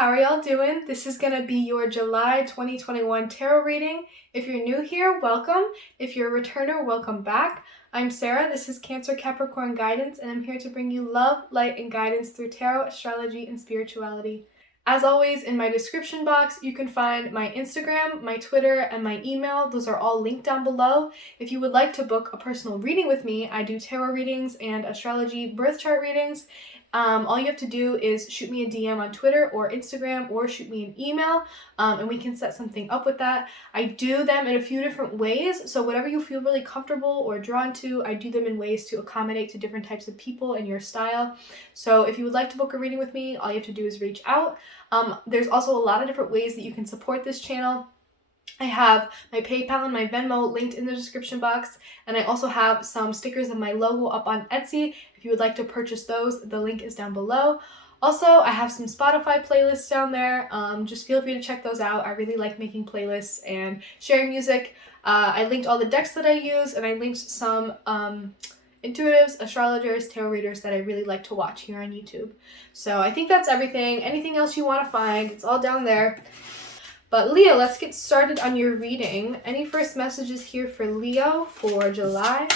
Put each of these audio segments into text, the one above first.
how are y'all doing? This is going to be your July 2021 tarot reading. If you're new here, welcome. If you're a returner, welcome back. I'm Sarah, this is Cancer Capricorn Guidance, and I'm here to bring you love, light, and guidance through tarot, astrology, and spirituality. As always, in my description box, you can find my Instagram, my Twitter, and my email. Those are all linked down below. If you would like to book a personal reading with me, I do tarot readings and astrology birth chart readings. All you have to do is shoot me a DM on Twitter or Instagram or shoot me an email, and we can set something up with that. I do them in a few different ways, so whatever you feel really comfortable or drawn to, I do them in ways to accommodate to different types of people and your style. So if you would like to book a reading with me, all you have to do is reach out. There's also a lot of different ways that you can support this channel. I have my PayPal and my Venmo linked in the description box, and I also have some stickers of my logo up on Etsy. If you would like to purchase those, the link is down below. Also, I have some Spotify playlists down there. Just feel free to check those out. I really like making playlists and sharing music. I linked all the decks that I use, and I linked some intuitives, astrologers, tarot readers that I really like to watch here on YouTube. So I think that's everything. Anything else you want to find, it's all down there. But Leo, let's get started on your reading. Any first messages here for Leo for July?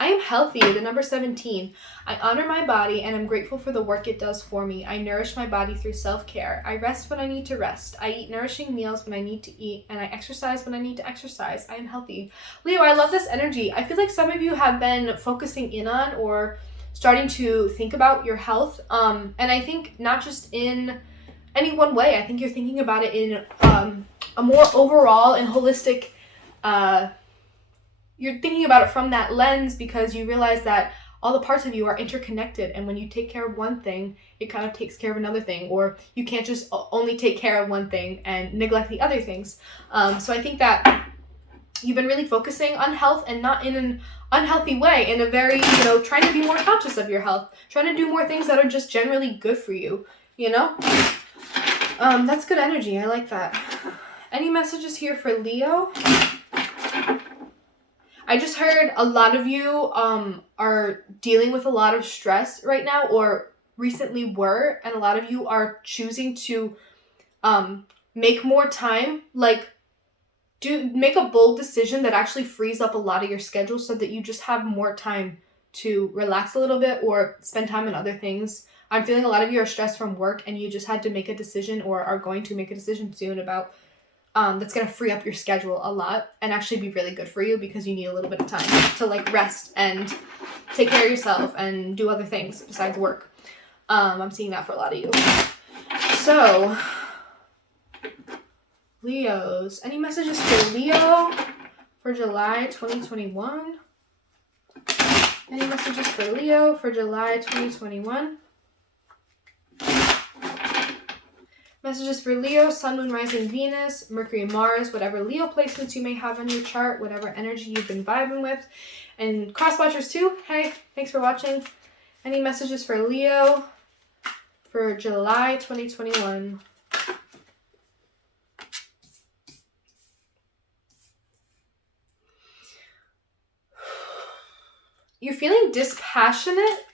I am healthy, the number 17. I honor my body and am grateful for the work it does for me. I nourish my body through self-care. I rest when I need to rest. I eat nourishing meals when I need to eat, and I exercise when I need to exercise. I am healthy. Leo, I love this energy. I feel like some of you have been focusing in on or starting to think about your health. And I think not just in any one way. I think you're thinking about it in a more overall and holistic, you're thinking about it from that lens because you realize that all the parts of you are interconnected, and when you take care of one thing, it kind of takes care of another thing, or you can't just only take care of one thing and neglect the other things. So I think that you've been really focusing on health, and not in an unhealthy way, in a very, trying to be more conscious of your health, trying to do more things that are just generally good for you, That's good energy. I like that. Any messages here for Leo? I just heard a lot of you are dealing with a lot of stress right now, or recently were, and a lot of you are choosing to make more time, make a bold decision that actually frees up a lot of your schedule so that you just have more time to relax a little bit or spend time on other things. I'm feeling a lot of you are stressed from work, and you just had to make a decision or are going to make a decision soon about that's going to free up your schedule a lot and actually be really good for you because you need a little bit of time to rest and take care of yourself and do other things besides work. I'm seeing that for a lot of you. So, Leos, any messages for Leo for July 2021? Any messages for Leo for July 2021? Messages for Leo, Sun, Moon, Rising, Venus, Mercury, Mars, whatever Leo placements you may have on your chart, whatever energy you've been vibing with. And cross watchers too, hey, thanks for watching. Any messages for Leo for July 2021? You're feeling dispassionate,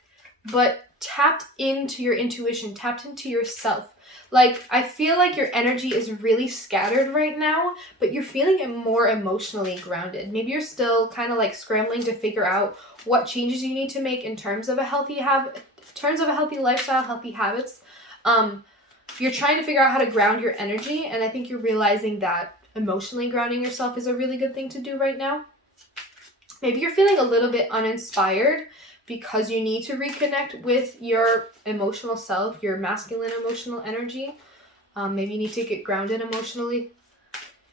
but tapped into your intuition, tapped into yourself. I feel like your energy is really scattered right now, but you're feeling it more emotionally grounded. Maybe you're still kind of scrambling to figure out what changes you need to make in terms of a healthy lifestyle, healthy habits. You're trying to figure out how to ground your energy, and I think you're realizing that emotionally grounding yourself is a really good thing to do right now. Maybe you're feeling a little bit uninspired because you need to reconnect with your emotional self, your masculine emotional energy. Maybe you need to get grounded emotionally.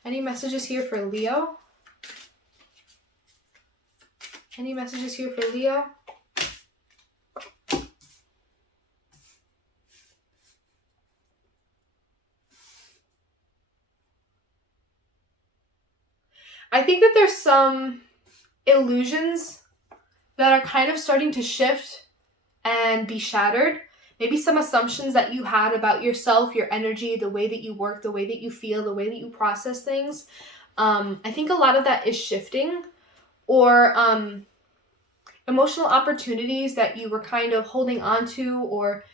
Any messages here for Leo? Any messages here for Leo? I think that there's some illusions that are kind of starting to shift and be shattered. Maybe some assumptions that you had about yourself, your energy, the way that you work, the way that you feel, the way that you process things. I think a lot of that is shifting, or emotional opportunities that you were kind of holding on to, or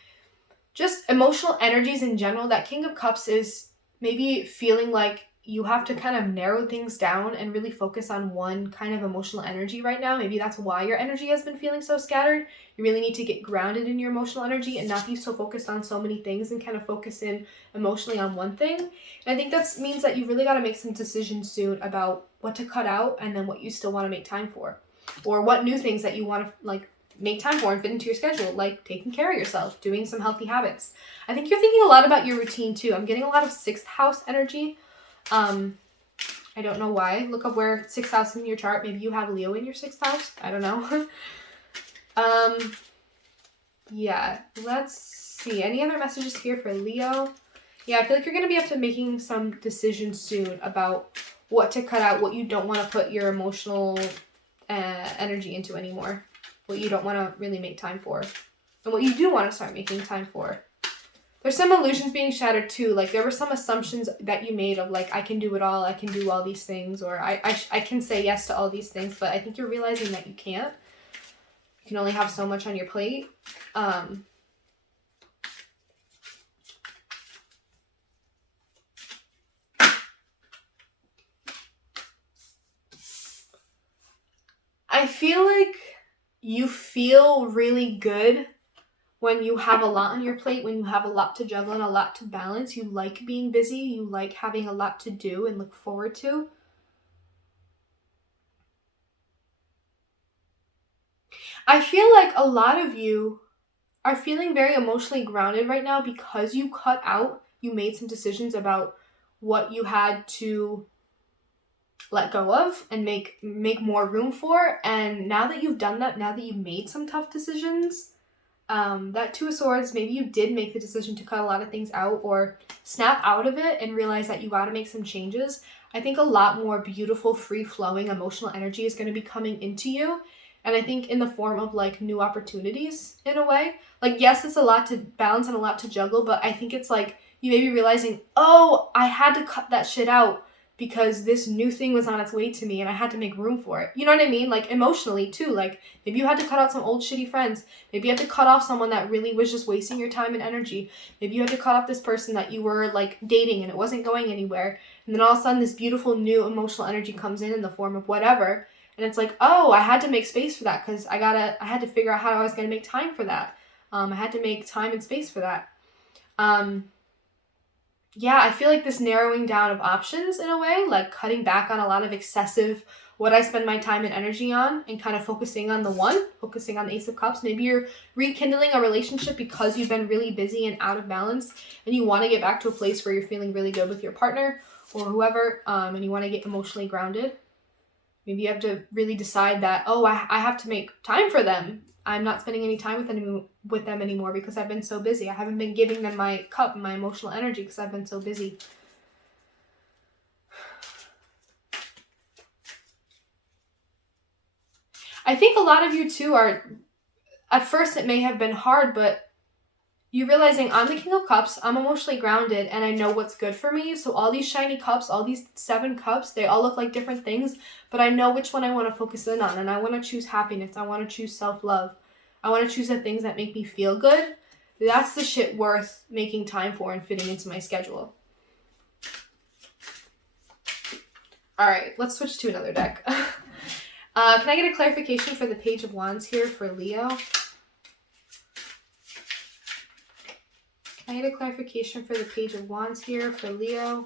just emotional energies in general. That King of Cups is maybe feeling like you have to kind of narrow things down and really focus on one kind of emotional energy right now. Maybe that's why your energy has been feeling so scattered. You really need to get grounded in your emotional energy and not be so focused on so many things and kind of focus in emotionally on one thing. And I think that means that you really got to make some decisions soon about what to cut out and then what you still want to make time for, or what new things that you want to like make time for and fit into your schedule, like taking care of yourself, doing some healthy habits. I think you're thinking a lot about your routine too. I'm getting a lot of 6th house energy. I don't know why. Look up where 6th house in your chart. Maybe you have Leo in your 6th house. I don't know. Yeah, let's see. Any other messages here for Leo? Yeah, I feel like you're going to be up to making some decisions soon about what to cut out, what you don't want to put your emotional energy into anymore, what you don't want to really make time for, and what you do want to start making time for. There's some illusions being shattered too. Like there were some assumptions that you made of like, I can do it all, I can do all these things, or I can say yes to all these things, but I think you're realizing that you can't. You can only have so much on your plate. I feel like you feel really good when you have a lot on your plate, when you have a lot to juggle and a lot to balance. You like being busy. You like having a lot to do and look forward to. I feel like a lot of you are feeling very emotionally grounded right now because you made some decisions about what you had to let go of and make more room for. And now that you've done that, now that you've made some tough decisions, that 2 of Swords, maybe you did make the decision to cut a lot of things out or snap out of it and realize that you got to make some changes. I think a lot more beautiful, free-flowing emotional energy is going to be coming into you. And I think in the form of like new opportunities in a way. Like, yes, it's a lot to balance and a lot to juggle, but I think it's like you may be realizing, oh, I had to cut that shit out because this new thing was on its way to me and I had to make room for it. You know what I mean? Like emotionally too. Like maybe you had to cut out some old shitty friends. Maybe you had to cut off someone that really was just wasting your time and energy. Maybe you had to cut off this person that you were like dating and it wasn't going anywhere. And then all of a sudden this beautiful new emotional energy comes in the form of whatever. And it's like, oh, I had to make space for that because I had to figure out how I was going to make time for that. I had to make time and space for that. Yeah, I feel like this narrowing down of options in a way, like cutting back on a lot of excessive what I spend my time and energy on and kind of focusing on focusing on the Ace of Cups. Maybe you're rekindling a relationship because you've been really busy and out of balance and you want to get back to a place where you're feeling really good with your partner or whoever, and you want to get emotionally grounded. Maybe you have to really decide that, oh, I have to make time for them. I'm not spending any time with them anymore because I've been so busy. I haven't been giving them my cup, my emotional energy because I've been so busy. I think a lot of you too are, at first it may have been hard, but you realizing I'm the King of Cups, I'm emotionally grounded, and I know what's good for me. So all these shiny cups, all these 7 cups, they all look like different things, but I know which one I want to focus in on, and I want to choose happiness. I want to choose self-love. I want to choose the things that make me feel good. That's the shit worth making time for and fitting into my schedule. All right, let's switch to another deck. Can I get a clarification for the Page of Wands here for Leo? Can I get a clarification for the Page of Wands here for Leo?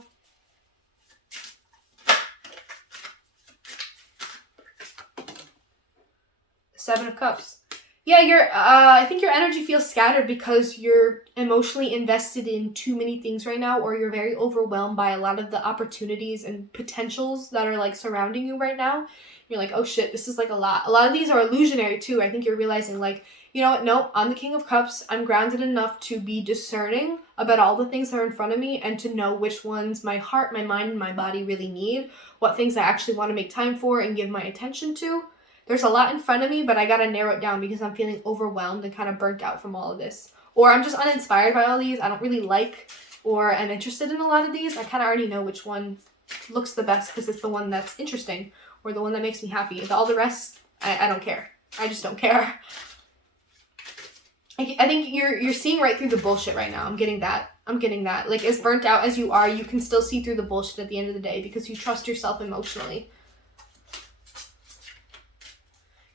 Seven of Cups. Yeah, I think your energy feels scattered because you're emotionally invested in too many things right now, or you're very overwhelmed by a lot of the opportunities and potentials that are like surrounding you right now. You're like, oh shit, this is like a lot. A lot of these are illusionary too. I think you're realizing like, you know what? No, I'm the King of Cups. I'm grounded enough to be discerning about all the things that are in front of me and to know which ones my heart, my mind, and my body really need, what things I actually want to make time for and give my attention to. There's a lot in front of me, but I gotta narrow it down because I'm feeling overwhelmed and kind of burnt out from all of this. Or I'm just uninspired by all these. I don't really like or am interested in a lot of these. I kind of already know which one looks the best because it's the one that's interesting or the one that makes me happy. All the rest, I don't care. I just don't care. I think you're seeing right through the bullshit right now. I'm getting that. Like, as burnt out as you are, you can still see through the bullshit at the end of the day because you trust yourself emotionally.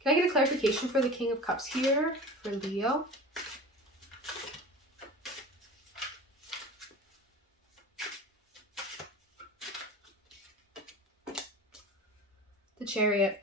Can I get a clarification for the King of Cups here for Leo? The Chariot.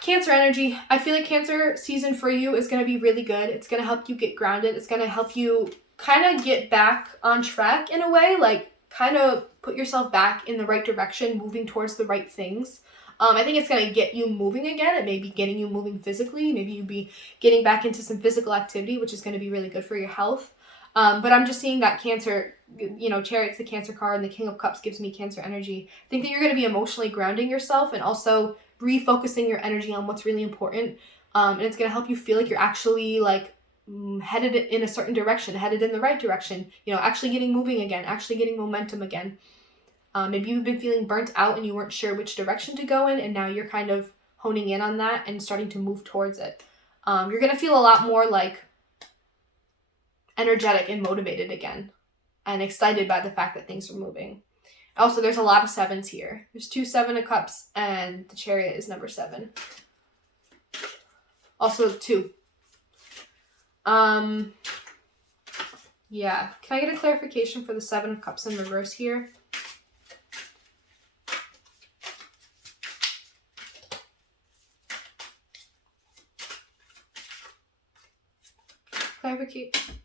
Cancer energy. I feel like Cancer season for you is going to be really good. It's going to help you get grounded. It's going to help you kind of get back on track in a way, like kind of put yourself back in the right direction, moving towards the right things. I think it's going to get you moving again. It may be getting you moving physically. Maybe you'll be getting back into some physical activity, which is going to be really good for your health. But I'm just seeing that Cancer, Chariot's the Cancer card, and the King of Cups gives me Cancer energy. I think that you're going to be emotionally grounding yourself and also refocusing your energy on what's really important. And it's going to help you feel like you're actually like headed in a certain direction, headed in the right direction, actually getting moving again, actually getting momentum again. Maybe you've been feeling burnt out and you weren't sure which direction to go in, and now you're kind of honing in on that and starting to move towards it. You're going to feel a lot more like energetic and motivated again and excited by the fact that things are moving. Also, there's a lot of 7s here. There's 2 7 of Cups, and the Chariot is number 7. Also 2. Yeah. Can I get a clarification for the 7 of Cups in reverse here? Clarification.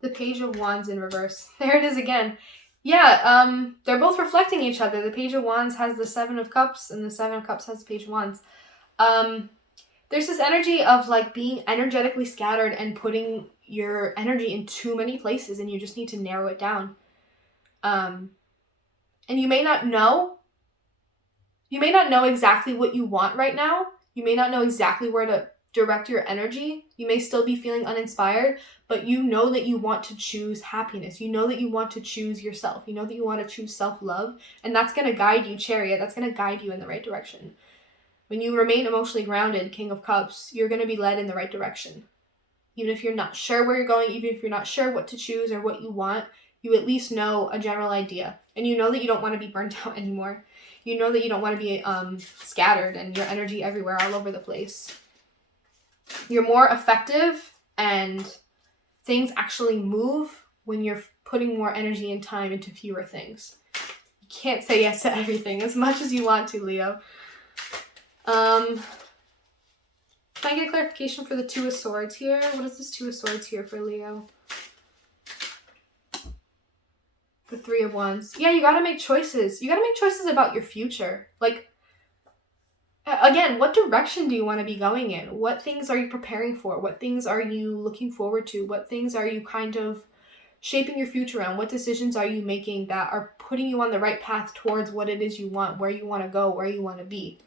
The Page of Wands in reverse. There it is again. Yeah, they're both reflecting each other. The Page of Wands has the 7 of Cups, and the 7 of Cups has the Page of Wands. There's this energy of like being energetically scattered and putting your energy in too many places, and you just need to narrow it down. And you may not know exactly what you want right now. You may not know exactly where to direct your energy. You may still be feeling uninspired, but you know that you want to choose happiness. You know that you want to choose yourself. You know that you want to choose self-love, and that's going to guide you, Chariot. That's going to guide you in the right direction. When you remain emotionally grounded, King of Cups, you're going to be led in the right direction. Even if you're not sure where you're going, even if you're not sure what to choose or what you want, you at least know a general idea. And you know that you don't want to be burnt out anymore. You know that you don't want to be scattered and your energy everywhere, all over the place. You're more effective and things actually move when you're putting more energy and time into fewer things. You can't say yes to everything as much as you want to, Leo. Can I get a clarification for the 2 of Swords here? What is this 2 of Swords here for Leo? The 3 of Wands. Yeah, you gotta make choices. You gotta make choices about your future. Like, again, what direction do you want to be going in? What things are you preparing for? What things are you looking forward to? What things are you kind of shaping your future around? What decisions are you making that are putting you on the right path towards what it is you want, where you want to go, where you want to be?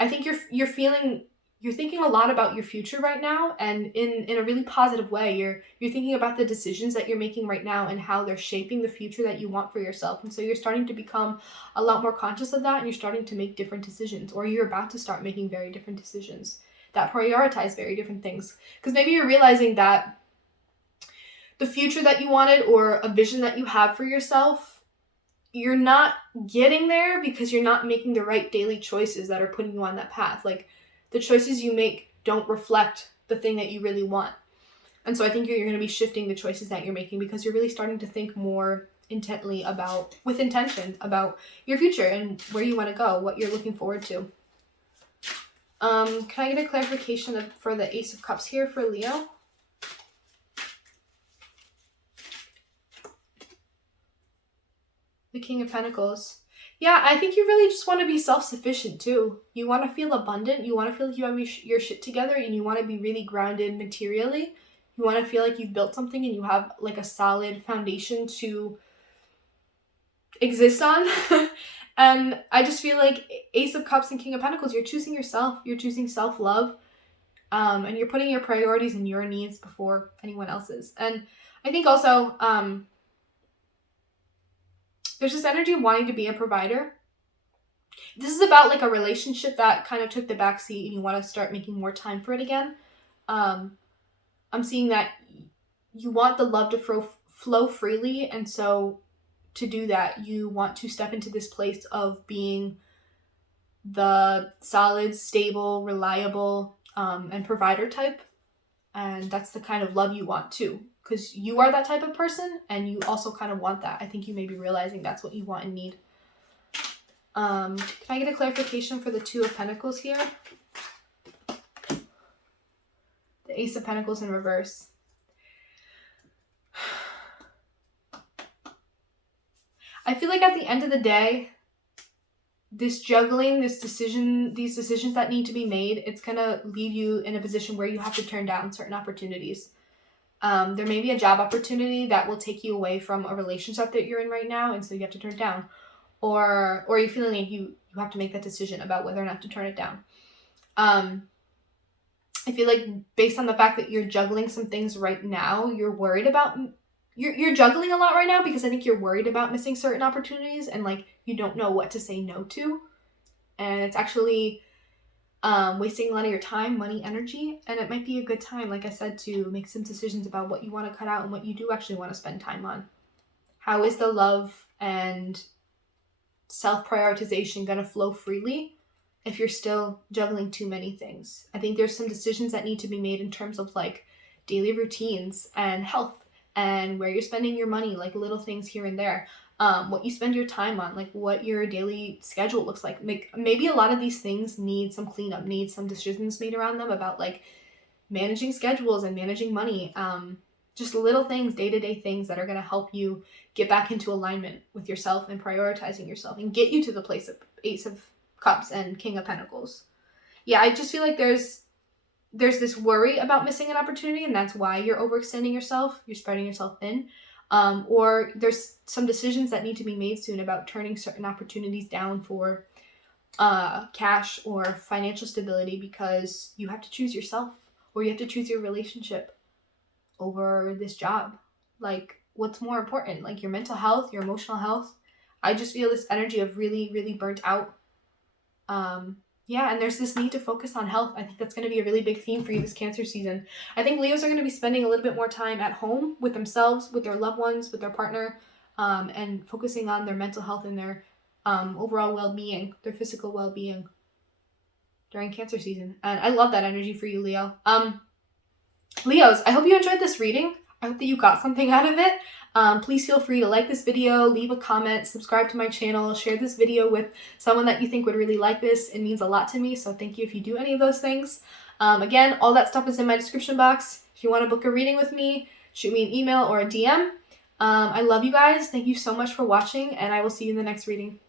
I think you're thinking a lot about your future right now, and in a really positive way. You're thinking about the decisions that you're making right now and how they're shaping the future that you want for yourself. And so you're starting to become a lot more conscious of that, and you're starting to make different decisions, or you're about to start making very different decisions that prioritize very different things. Because maybe you're realizing that the future that you wanted or a vision that you have for yourself, you're not getting there because you're not making the right daily choices that are putting you on that path. Like, the choices you make don't reflect the thing that you really want. And so I think you're going to be shifting the choices that you're making because you're really starting to think more intently with intention about your future and where you want to go, what you're looking forward to. Can I get a clarification for the Ace of Cups here for Leo? The King of Pentacles. Yeah, I think you really just want to be self-sufficient too. You want to feel abundant. You want to feel like you have your shit together, and you want to be really grounded materially. You want to feel like you've built something and you have like a solid foundation to exist on. And I just feel like Ace of Cups and King of Pentacles, you're choosing yourself. You're choosing self-love. And you're putting your priorities and your needs before anyone else's. And I think also, there's this energy of wanting to be a provider. This is about like a relationship that kind of took the backseat and you want to start making more time for it again. I'm seeing that you want the love to flow freely, and so to do that, you want to step into this place of being the solid, stable, reliable, and provider type. And that's the kind of love you want too, because you are that type of person and you also kind of want that. I think you may be realizing that's what you want and need. Can I get a clarification for the Two of Pentacles here? The Ace of Pentacles in reverse. I feel like at the end of the day, this juggling, these decisions that need to be made, it's going to leave you in a position where you have to turn down certain opportunities. There may be a job opportunity that will take you away from a relationship that you're in right now, and so you have to turn it down. Or you're feeling like you have to make that decision about whether or not to turn it down. I feel like based on the fact that you're juggling some things right now, you're worried about... You're juggling a lot right now because I think you're worried about missing certain opportunities and like you don't know what to say no to. And it's actually wasting a lot of your time, money, energy. And it might be a good time, like I said, to make some decisions about what you want to cut out and what you do actually want to spend time on. How is the love and self-prioritization going to flow freely if you're still juggling too many things? I think there's some decisions that need to be made in terms of like daily routines and health and where you're spending your money, like little things here and there. What you spend your time on, like what your daily schedule looks like. Maybe a lot of these things need some cleanup, need some decisions made around them about like managing schedules and managing money. Just little things, day-to-day things that are going to help you get back into alignment with yourself and prioritizing yourself and get you to the place of Ace of Cups and King of Pentacles. Yeah, I just feel like there's this worry about missing an opportunity, and that's why you're overextending yourself, you're spreading yourself thin. Or there's some decisions that need to be made soon about turning certain opportunities down for cash or financial stability because you have to choose yourself or you have to choose your relationship over this job. Like, what's more important? Like, your mental health, your emotional health? I just feel this energy of really, really burnt out. Yeah, and there's this need to focus on health. I think that's going to be a really big theme for you this Cancer season. I think Leos are going to be spending a little bit more time at home with themselves, with their loved ones, with their partner, and focusing on their mental health and their overall well-being, their physical well-being during Cancer season. And I love that energy for you, Leo. Leos, I hope you enjoyed this reading. I hope that you got something out of it. Please feel free to like this video, leave a comment, subscribe to my channel, share this video with someone that you think would really like this. It means a lot to me, so thank you if you do any of those things. Again, all that stuff is in my description box. If you want to book a reading with me, shoot me an email or a DM. I love you guys. Thank you so much for watching, and I will see you in the next reading.